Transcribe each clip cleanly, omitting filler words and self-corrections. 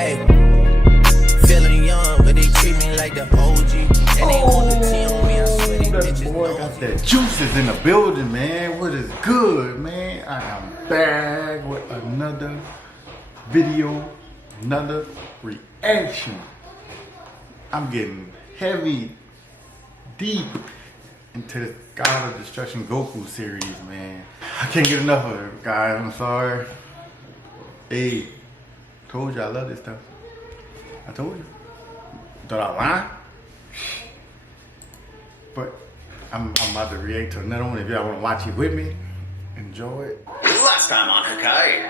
Hey, feeling young, but they treat me like the OG. And they want the T on me, I swear they bitches boy know got me. that juices in the building, man. What is good, man? I am back with another video, another reaction. I'm getting heavy, deep into this God of Destruction Goku series, man. I can't get enough of it, guys. I'm sorry. Hey, told you I love this stuff. I told you. Thought I lied? But I'm about to react to another one. If y'all want to watch it with me, enjoy it. Last time on Hakai,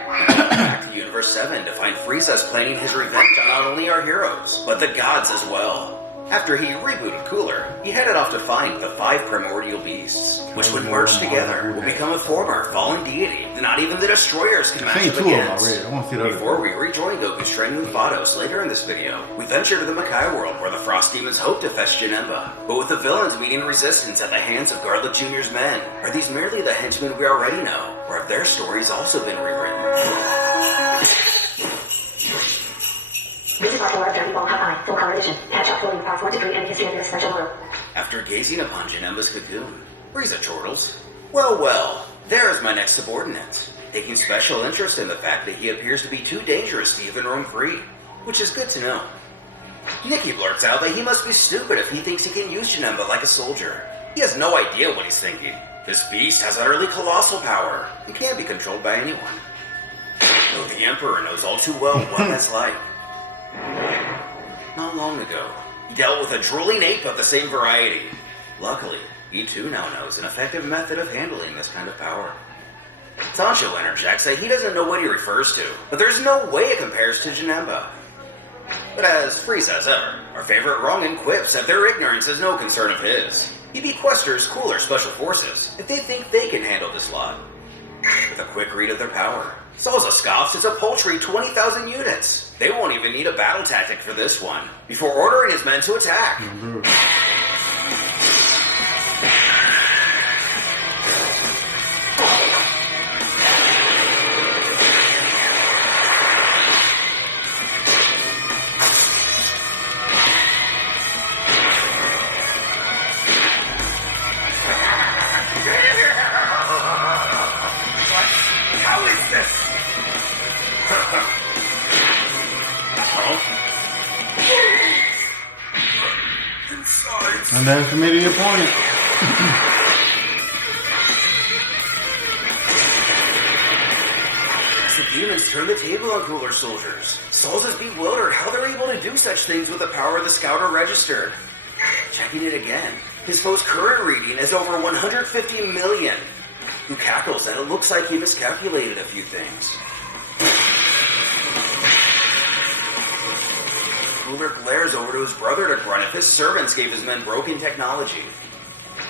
back to Universe 7 to find Frieza's planning his revenge on not only our heroes, but the gods as well. After he rebooted Cooler, he headed off to find the 5 primordial beasts, which would merge together, will become a former fallen deity that not even the destroyers can match up against. I want to see the other. Before we rejoin Goku's training with Vados later in this video, we venture to the Makai world where the Frost Demons hope to fetch Janemba. But with the villains meeting resistance at the hands of Garlic Jr.'s men, are these merely the henchmen we already know, or have their stories also been rewritten? This is our Dirty Ball High full color edition. Patch up floating across 1 degree and history of this special world. After gazing upon Janemba's cocoon, Frieza chortles. Well, there's my next subordinate, taking special interest in the fact that he appears to be too dangerous to even roam free, which is good to know. Nikki blurts out that he must be stupid if he thinks he can use Janemba like a soldier. He has no idea what he's thinking. This beast has utterly colossal power and can't be controlled by anyone. Though the Emperor knows all too well what that's like. Not long ago, he dealt with a drooling ape of the same variety. Luckily, he too now knows an effective method of handling this kind of power. Sancho interjects that he doesn't know what he refers to, but there's no way it compares to Janemba. But as Frieza as ever, our favorite Ronin quips that their ignorance is no concern of his. He bequesters Cooler special forces if they think they can handle this lot. With a quick read of their power, Salza scoffs it's a paltry 20,000 units. They won't even need a battle tactic for this one, before ordering his men to attack. How is this? Underestimated your opponent. The demons turn the table on Cooler soldiers. Salza's bewildered how they're able to do such things with the power of the Scouter registered. Checking it again, his foe's current reading is over 150 million. Who cackles that it looks like he miscalculated a few things. Cooler glares over to his brother to grunt if his servants gave his men broken technology.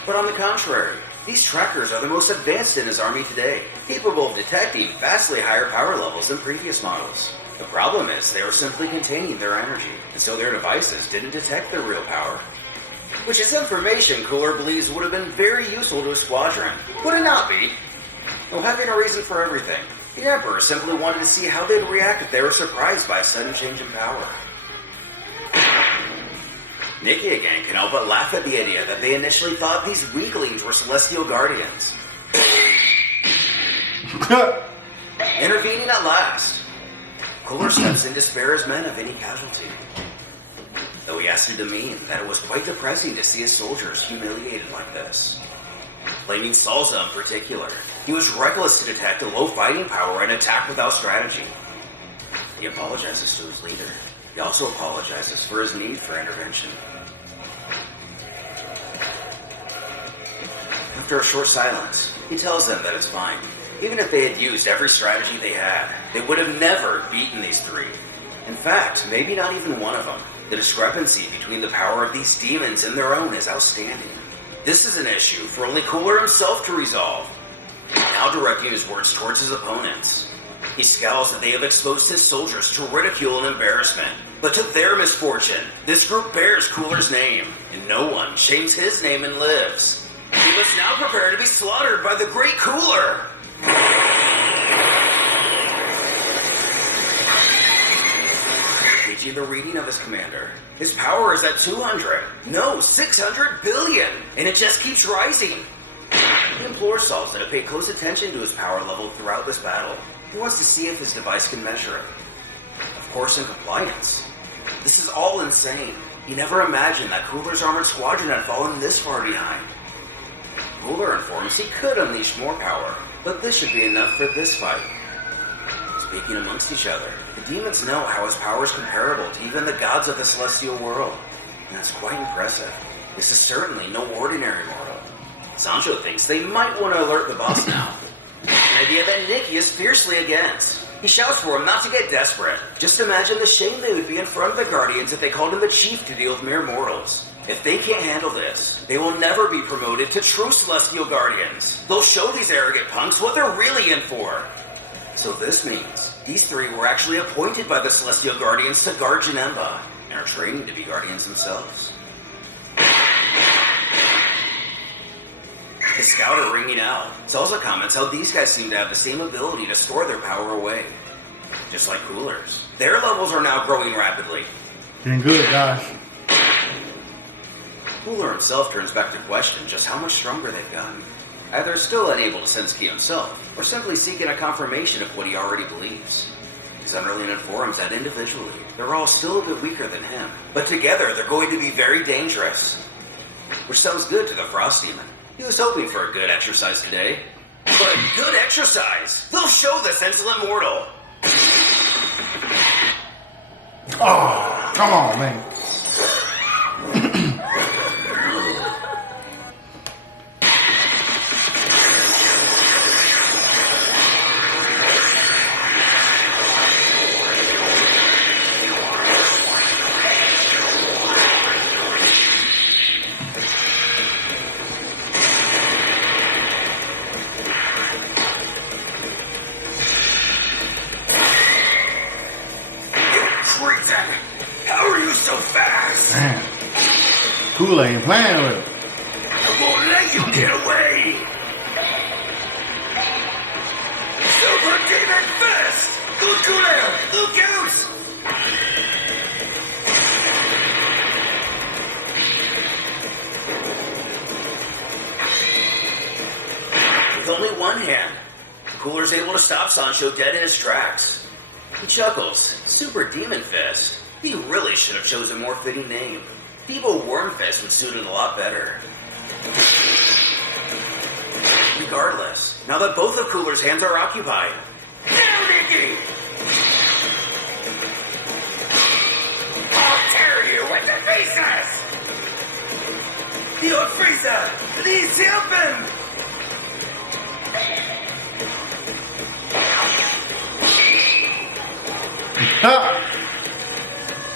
But on the contrary, these trackers are the most advanced in his army today, capable of detecting vastly higher power levels than previous models. The problem is they are simply containing their energy, and so their devices didn't detect their real power. Which is information Cooler believes would have been very useful to his squadron. Would it not be? Though having a reason for everything, the Emperor simply wanted to see how they'd react if they were surprised by a sudden change in power. Nikki again can help but laugh at the idea that they initially thought these weaklings were celestial guardians. Intervening at last, Cooler steps in to spare his men of any casualty. Though he asked to demean that it was quite depressing to see his soldiers humiliated like this. Blaming Salza in particular, he was reckless to detect a low fighting power and attack without strategy. He apologizes to his leader. He also apologizes for his need for intervention. After a short silence, he tells them that it's fine. Even if they had used every strategy they had, they would have never beaten these 3. In fact, maybe not even one of them. The discrepancy between the power of these demons and their own is outstanding. This is an issue for only Cooler himself to resolve. Now directing his words towards his opponents. He scowls that they have exposed his soldiers to ridicule and embarrassment. But to their misfortune, this group bears Cooler's name, and no one shames his name and lives. He must now prepare to be slaughtered by the great Cooler. gauging the reading of his commander. His power is at 200, no, 600 billion, and it just keeps rising. He implores Salsa to pay close attention to his power level throughout this battle. He wants to see if his device can measure it. Of course, in compliance. This is all insane. He never imagined that Cooler's armored squadron had fallen this far behind. Cooler informs he could unleash more power, but this should be enough for this fight. Speaking amongst each other, the demons know how his power is comparable to even the gods of the celestial world, and that's quite impressive. This is certainly no ordinary mortal. Sancho thinks they might want to alert the boss now, an idea that Nicky is fiercely against. He shouts for him not to get desperate. Just imagine the shame they would be in front of the Guardians if they called him the chief to deal with mere mortals. If they can't handle this, they will never be promoted to true Celestial Guardians. They'll show these arrogant punks what they're really in for. So this means these three were actually appointed by the Celestial Guardians to guard Janemba, and are training to be Guardians themselves. The scout are ringing out. Salsa comments how these guys seem to have the same ability to store their power away. Just like Cooler's. Their levels are now growing rapidly. Doing good, guys. Cooler himself turns back to question just how much stronger they've gotten. Either still unable to sense ki himself, or simply seeking a confirmation of what he already believes. His Unreal informs that individually, they're all still a bit weaker than him, but together they're going to be very dangerous. Which sounds good to the Frost Demon. He was hoping for a good exercise today. But good exercise! They'll show this insolent mortal! Oh, come on, man. Kool ain't playing with it. I won't let you get away! Super Demon Fist! Goku! Goose! With only one hand, Cooler's able to stop Sancho dead in his tracks. He chuckles. Super Demon Fist. He really should have chosen a more fitting name. Feeble Wormfist would suit it a lot better. Regardless, now that both of Cooler's hands are occupied. Now, Nicky! I'll tear you with the faces! The old Frieza! Please help him!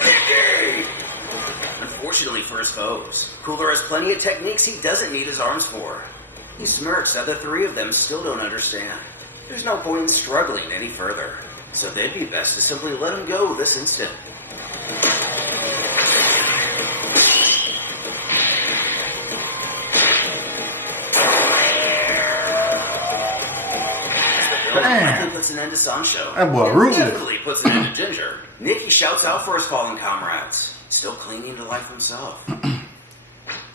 Nicky! Unfortunately for his foes, Cooler has plenty of techniques he doesn't need his arms for. He smirks that the three of them still don't understand. There's no point in struggling any further, so they'd be best to simply let him go this instant. Damn. Puts an end to Sancho. That boy ruthless. Definitely puts an end to Ginger. Nicky shouts out for his fallen comrades, still clinging to life himself.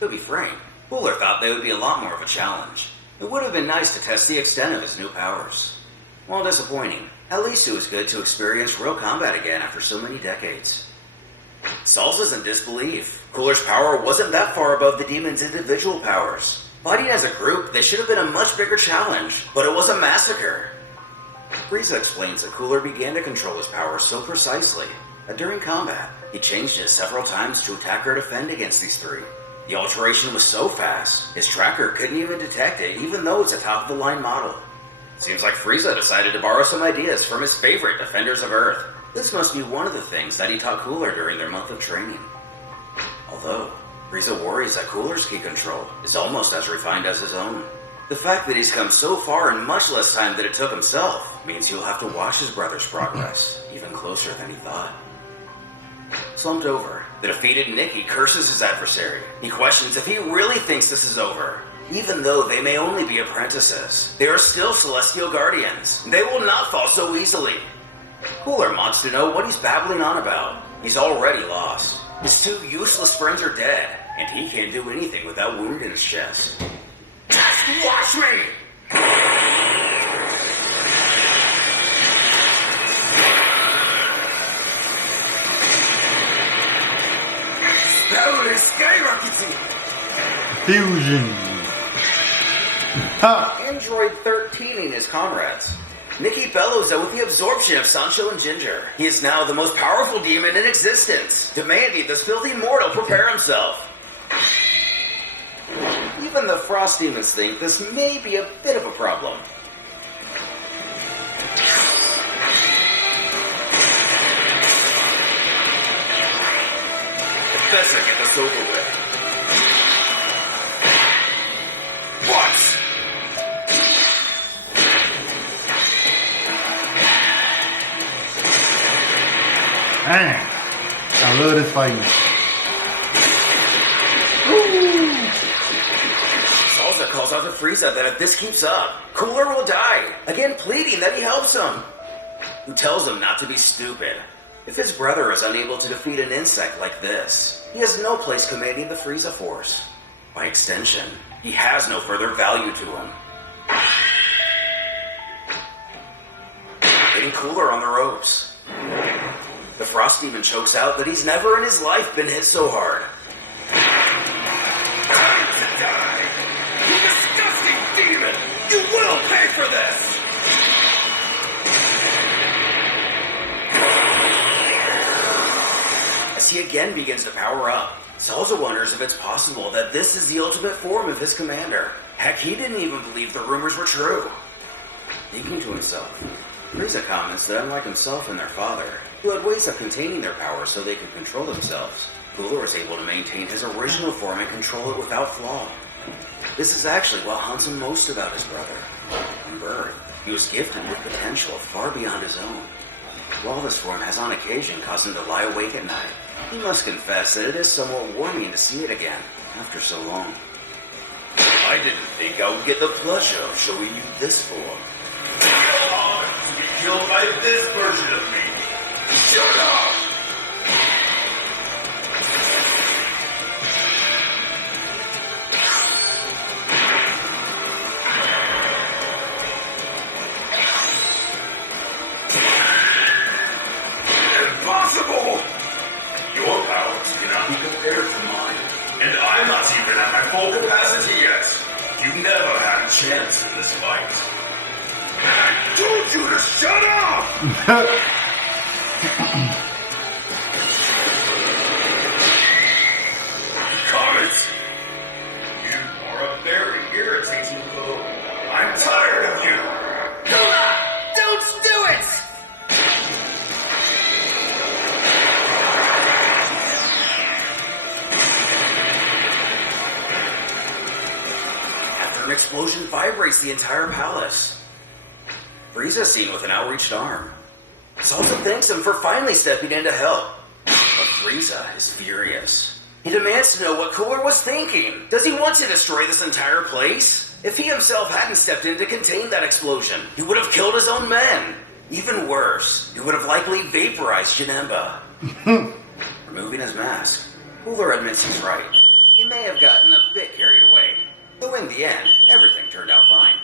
To be frank, Cooler thought they would be a lot more of a challenge. It would have been nice to test the extent of his new powers. While disappointing, at least it was good to experience real combat again after so many decades. Salsa's in disbelief. Cooler's power wasn't that far above the demon's individual powers. Fighting as a group, they should have been a much bigger challenge, but it was a massacre. Frieza explains that Cooler began to control his powers so precisely that during combat, he changed it several times to attack or defend against these three. The alteration was so fast, his tracker couldn't even detect it, even though it's a top-of-the-line model. Seems like Frieza decided to borrow some ideas from his favorite Defenders of Earth. This must be one of the things that he taught Cooler during their month of training. Although, Frieza worries that Cooler's ki control is almost as refined as his own. The fact that he's come so far in much less time than it took himself means he'll have to watch his brother's progress even closer than he thought. Slumped over, the defeated Nicky curses his adversary. He questions if he really thinks this is over. Even though they may only be apprentices, they are still Celestial Guardians. They will not fall so easily. Cooler wants to know what he's babbling on about. He's already lost. His two useless friends are dead, and he can't do anything without wound in his chest. Just watch me! Spell is skyrocketing! Fusion. Huh. Android 13ing his comrades. Mickey bellows out with the absorption of Sancho and Ginger. He is now the most powerful demon in existence, demanding this filthy mortal prepare himself. Even the Frost Demons think this may be a bit of a problem. Best I get this over with. What? Man, I love this fighting. Salsa calls out to Frieza that if this keeps up, Cooler will die, again pleading that he helps him. Who tells him not to be stupid. If his brother is unable to defeat an insect like this, he has no place commanding the Frieza force. By extension, he has no further value to him. Getting Cooler on the ropes. The Frost Demon chokes out that he's never in his life been hit so hard. Time to die! You disgusting demon! You will pay for this! As he again begins to power up, Salza wonders if it's possible that this is the ultimate form of his commander. Heck, he didn't even believe the rumors were true. Thinking to himself, Frieza comments that unlike himself and their father, who had ways of containing their power so they could control themselves, Cooler is able to maintain his original form and control it without flaw. This is actually what haunts him most about his brother. From birth, he was gifted with potential far beyond his own. While this form has on occasion caused him to lie awake at night, he must confess that it is somewhat warming to see it again after so long. I didn't think I would get the pleasure of showing you this form. You're honored to be killed by this version of me. Shut up! Impossible! Your powers cannot be compared to mine, and I'm not even at my full capacity yet. You never had a chance in this fight. I told you to shut up! Comet! You are a very irritating foe. I'm tired of you! Don't do it! After an explosion vibrates the entire palace. Frieza seen with an outreached arm. Salsa thanks him for finally stepping in to help. But Frieza is furious. He demands to know what Cooler was thinking. Does he want to destroy this entire place? If he himself hadn't stepped in to contain that explosion, he would have killed his own men. Even worse, he would have likely vaporized Janemba. Removing his mask, Cooler admits he's right. He may have gotten a bit carried away. Though in the end, everything turned out fine.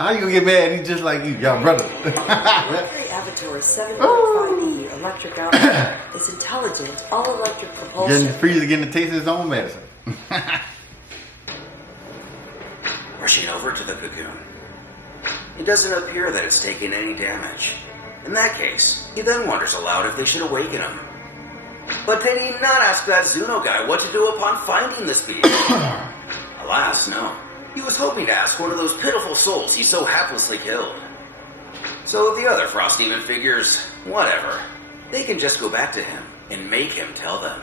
How you gonna get mad? He's just like you, y'all brother. Mercury Avatar's 7.5E electric output is intelligent, all-electric propulsion. Getting Frieza getting to taste his own medicine. Rushing over to the cocoon. It doesn't appear that it's taken any damage. In that case, he then wonders aloud if they should awaken him. But did he not ask that Zuno guy what to do upon finding this beast? Alas, no. He was hoping to ask one of those pitiful souls he so haplessly killed. So the other Frost Demon figures, whatever. They can just go back to him and make him tell them.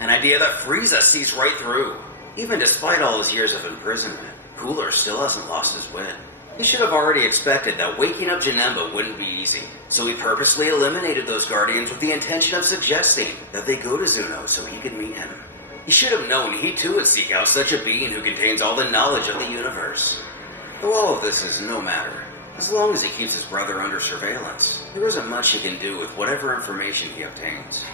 An idea that Frieza sees right through. Even despite all his years of imprisonment, Cooler still hasn't lost his wit. He should have already expected that waking up Janemba wouldn't be easy, so he purposely eliminated those Guardians with the intention of suggesting that they go to Zuno so he could meet him. He should have known he too would seek out such a being who contains all the knowledge of the universe. Though all of this is no matter, As long as he keeps his brother under surveillance, there isn't much he can do with whatever information he obtains.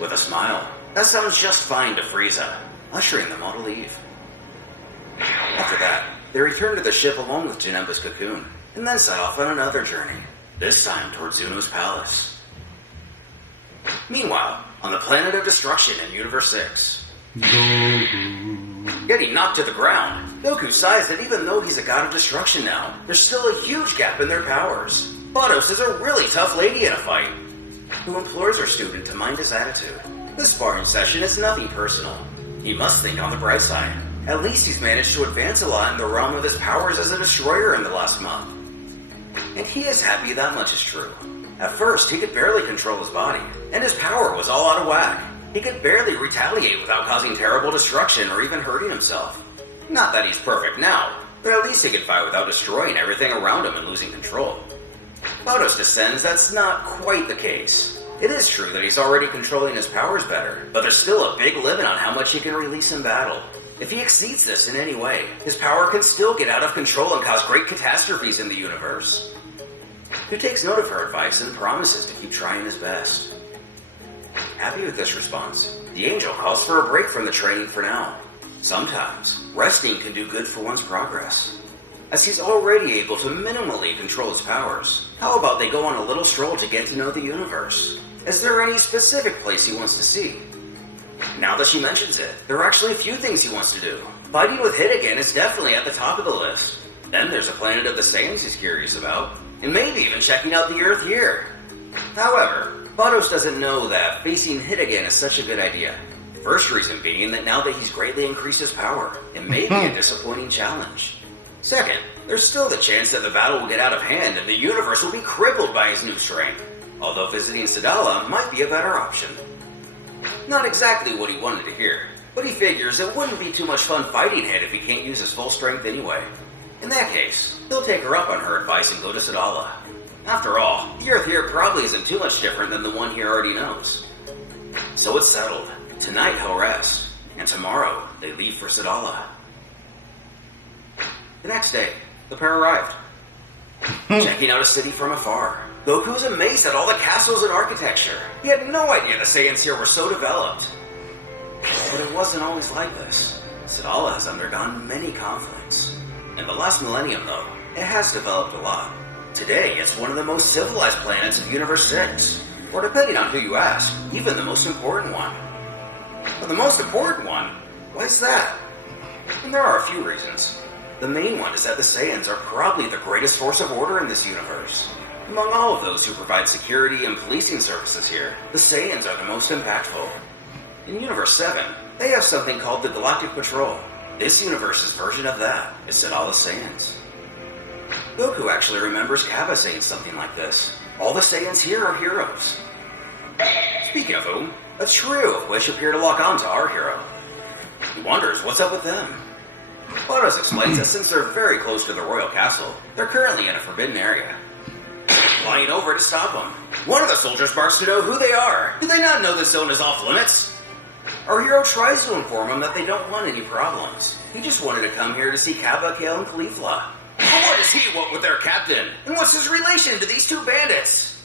With a smile, that sounds just fine to Frieza, ushering them all to leave. After that, they return to the ship along with Janemba's cocoon, and then set off on another journey, this time towards Zuno's palace. Meanwhile, on the planet of destruction in Universe 6, getting knocked to the ground, Goku sighs that even though he's a god of destruction now, there's still a huge gap in their powers. VIDS is a really tough lady in a fight, who implores her student to mind his attitude. This sparring session is nothing personal. He must think on the bright side. At least he's managed to advance a lot in the realm of his powers as a destroyer in the last month. And he is happy that much is true. At first, he could barely control his body, and his power was all out of whack. He could barely retaliate without causing terrible destruction or even hurting himself. Not that he's perfect now, but at least he could fight without destroying everything around him and losing control. VIDS descends, that's not quite the case. It is true that he's already controlling his powers better, but there's still a big limit on how much he can release in battle. If he exceeds this in any way, his power can still get out of control and cause great catastrophes in the universe. He takes note of her advice and promises to keep trying his best. Happy with this response, the angel calls for a break from the training for now. Sometimes, resting can do good for one's progress. As he's already able to minimally control his powers, how about they go on a little stroll to get to know the universe? Is there any specific place he wants to see? Now that she mentions it, there are actually a few things he wants to do. Fighting with Hit again is definitely at the top of the list. Then there's a planet of the Saiyans he's curious about, and maybe even checking out the Earth here. However, VIDS doesn't know that facing Hit again is such a good idea. First reason being that now that he's greatly increased his power, it may be a disappointing challenge. Second, there's still the chance that the battle will get out of hand and the universe will be crippled by his new strength, although visiting Sadala might be a better option. Not exactly what he wanted to hear, but he figures it wouldn't be too much fun fighting Hit if he can't use his full strength anyway. In that case, he'll take her up on her advice and go to Sadala. After all, the Earth here probably isn't too much different than the one he already knows. So it's settled. Tonight he'll rest, and tomorrow they leave for Sadala. The next day, the pair arrived. Checking out a city from afar, Goku's amazed at all the castles and architecture. He had no idea the Saiyans here were so developed. But it wasn't always like this. Sadala has undergone many conflicts. In the last millennium, though, it has developed a lot. Today, it's one of the most civilized planets of Universe 6. Or depending on who you ask, even the most important one. But the most important one? Why is that? And there are a few reasons. The main one is that the Saiyans are probably the greatest force of order in this universe. Among all of those who provide security and policing services here, the Saiyans are the most impactful. In Universe 7, they have something called the Galactic Patrol. This universe's version of that is Sadala's Saiyans. Goku actually remembers Kappa saying something like this. All the Saiyans here are heroes. Speaking of whom, a trio of which appear to lock on to our hero. He wonders what's up with them. VIDS explains that since they're very close to the royal castle, they're currently in a forbidden area. Flying over to stop them. One of the soldiers barks to know who they are. Do they not know this zone is off limits? Our hero tries to inform him that they don't want any problems. He just wanted to come here to see Kappa, Kale, and Caulifla. But what does he want with their captain? And what's his relation to these two bandits?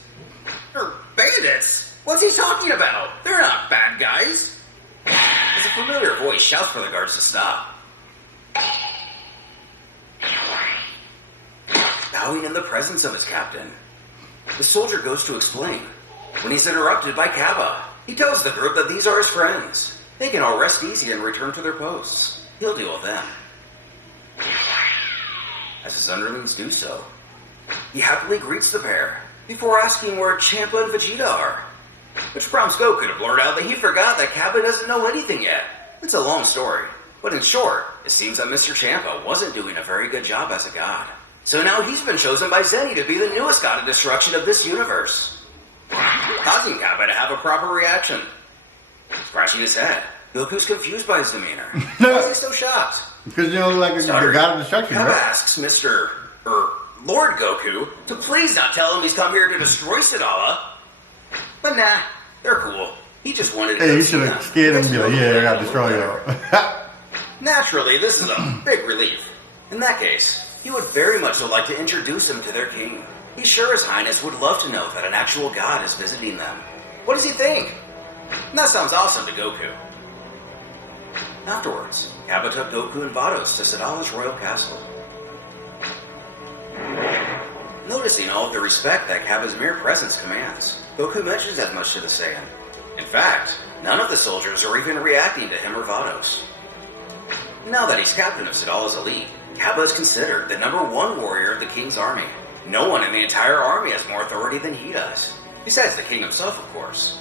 Bandits? What's he talking about? They're not bad guys. As a familiar voice shouts for the guards to stop. Bowing in the presence of his captain, the soldier goes to explain. When he's interrupted by Kappa, he tells the group that these are his friends. They can all rest easy and return to their posts. He'll deal with them. As his underlings do so, he happily greets the pair before asking where Champa and Vegeta are, which prompts Goku to blurt out that he forgot that Kappa doesn't know anything yet. It's a long story, but in short, it seems that Mr. Champa wasn't doing a very good job as a god. So now he's been chosen by Zenny to be the newest god of destruction of this universe, causing Kappa to have a proper reaction. Scratching his head, Goku's confused by his demeanor. Why is he so shocked? Because you know, like the god of destruction, Kappa right? asks Lord Goku to please not tell him he's come here to destroy Sadala. But nah, they're cool. He just wanted to... Hey, you should have scared him and be like, yeah, I gotta destroy y'all. Naturally, this is a big relief. In that case, He would very much like to introduce him to their king. He's sure His Highness would love to know that an actual god is visiting them. What does he think? That sounds awesome to Goku. Afterwards, Kappa took Goku and Vados to Sadala's royal castle. Noticing all of the respect that Kappa's mere presence commands, Goku mentions as much to the Saiyan. In fact, none of the soldiers are even reacting to him or Vados. Now that he's captain of Sadala's elite, Kappa is considered the #1 warrior of the king's army. No one in the entire army has more authority than he does, besides the king himself, of course.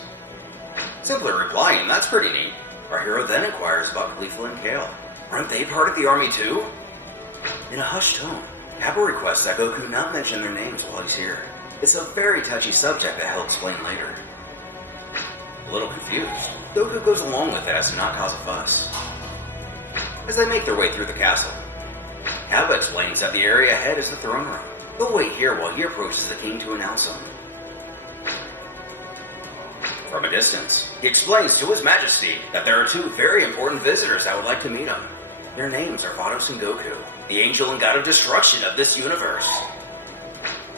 Simply replying, that's pretty neat, our hero then inquires about Khalifa and Kale. Aren't they part of the army too? In a hushed tone, Kappa requests that Goku not mention their names while he's here. It's a very touchy subject that he'll explain later. A little confused, Goku goes along with it as to not cause a fuss. As they make their way through the castle, Kappa explains that the area ahead is the throne room. They'll wait here while he approaches the king to announce him. From a distance, he explains to His Majesty that there are 2 very important visitors that would like to meet him. Their names are Vados and Goku, the angel and god of destruction of this universe.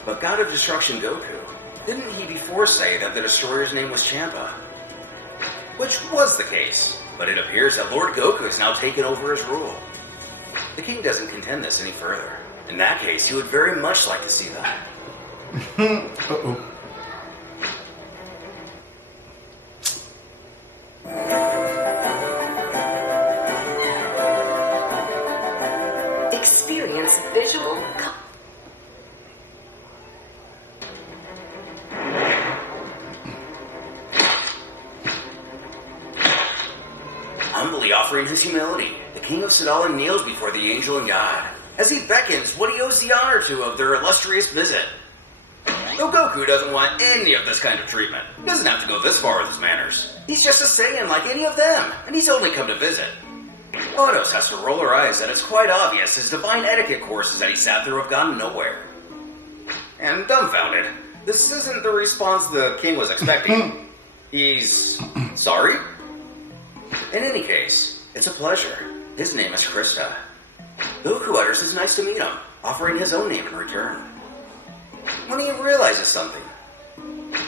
But God of Destruction Goku, didn't he before say that the destroyer's name was Champa? Which was the case, but it appears that Lord Goku has now taken over his rule. The king doesn't contend this any further. In that case, he would very much like to see them. Uh-oh. Experience visual. Humbly offering his humility, the king of Sadala kneels before the angel and god, as he beckons what he owes the honor to of their illustrious visit. Though Goku doesn't want any of this kind of treatment, he doesn't have to go this far with his manners. He's just a Saiyan like any of them, and he's only come to visit. Vados has to roll her eyes that it's quite obvious his divine etiquette courses that he sat through have gone nowhere. And dumbfounded, this isn't the response the king was expecting. He's sorry? In any case, it's a pleasure. His name is Krista. Goku utters it's nice to meet him, offering his own name in return. When he realizes something,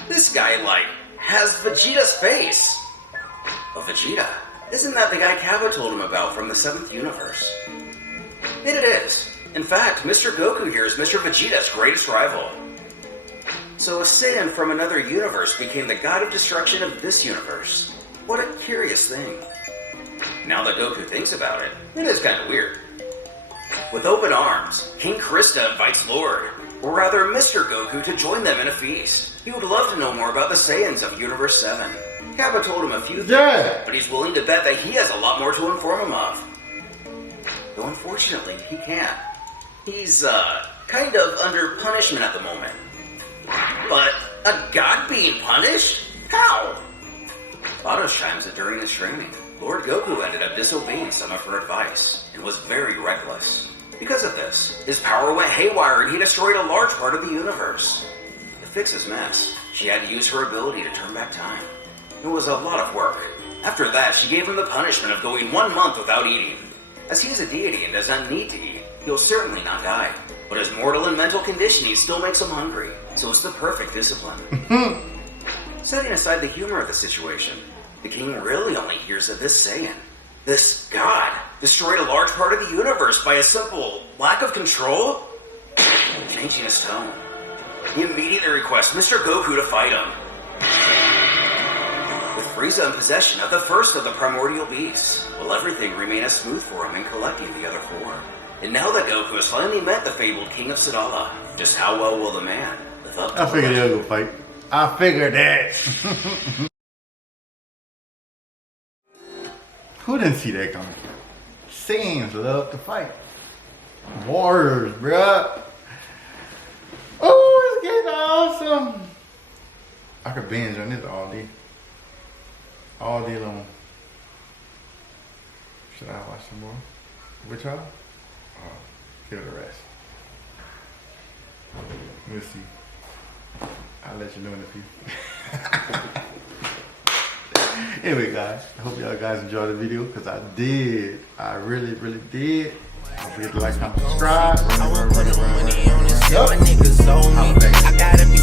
this guy, has Vegeta's face. But Vegeta, isn't that the guy Kappa told him about from the 7th universe? And it is. In fact, Mr. Goku here is Mr. Vegeta's greatest rival. So a Saiyan from another universe became the god of destruction of this universe. What a curious thing. Now that Goku thinks about it, it is kind of weird. With open arms, King Krista invites Lord, or rather Mr. Goku, to join them in a feast. He would love to know more about the Saiyans of Universe 7. Kappa told him a few things, but he's willing to bet that he has a lot more to inform him of. Though unfortunately, he can't. He's, kind of under punishment at the moment. But a god being punished? How? Vados chimes that during his training, Lord Goku ended up disobeying some of her advice, and was very reckless. Because of this, his power went haywire and he destroyed a large part of the universe. To fix his mess, she had to use her ability to turn back time. It was a lot of work. After that, she gave him the punishment of going 1 month without eating. As he is a deity and does not need to eat, he'll certainly not die. But his mortal and mental conditioning still makes him hungry, so it's the perfect discipline. Setting aside the humor of the situation, the king really only hears that this Saiyan, this god, destroyed a large part of the universe by a simple lack of control? Changing his tone, he immediately requests Mr. Goku to fight him. With Frieza in possession of the first of the primordial beasts, will everything remain as smooth for him in collecting the other 4? And now that Goku has finally met the fabled king of Sadala, just how well will the man live up to I figured they'll go fight. I figured that. Who didn't see that coming? Saiyans love to fight. Warriors, bruh. Oh, it's getting awesome. I could binge on this all day. All day long. Should I watch some more with y'all? Or kill the rest? We'll see. I'll let you know in a few. Anyway, guys, I hope y'all guys enjoyed the video, because I did. I really, really did. Don't forget to like, comment, subscribe. My niggas owe me. I gotta be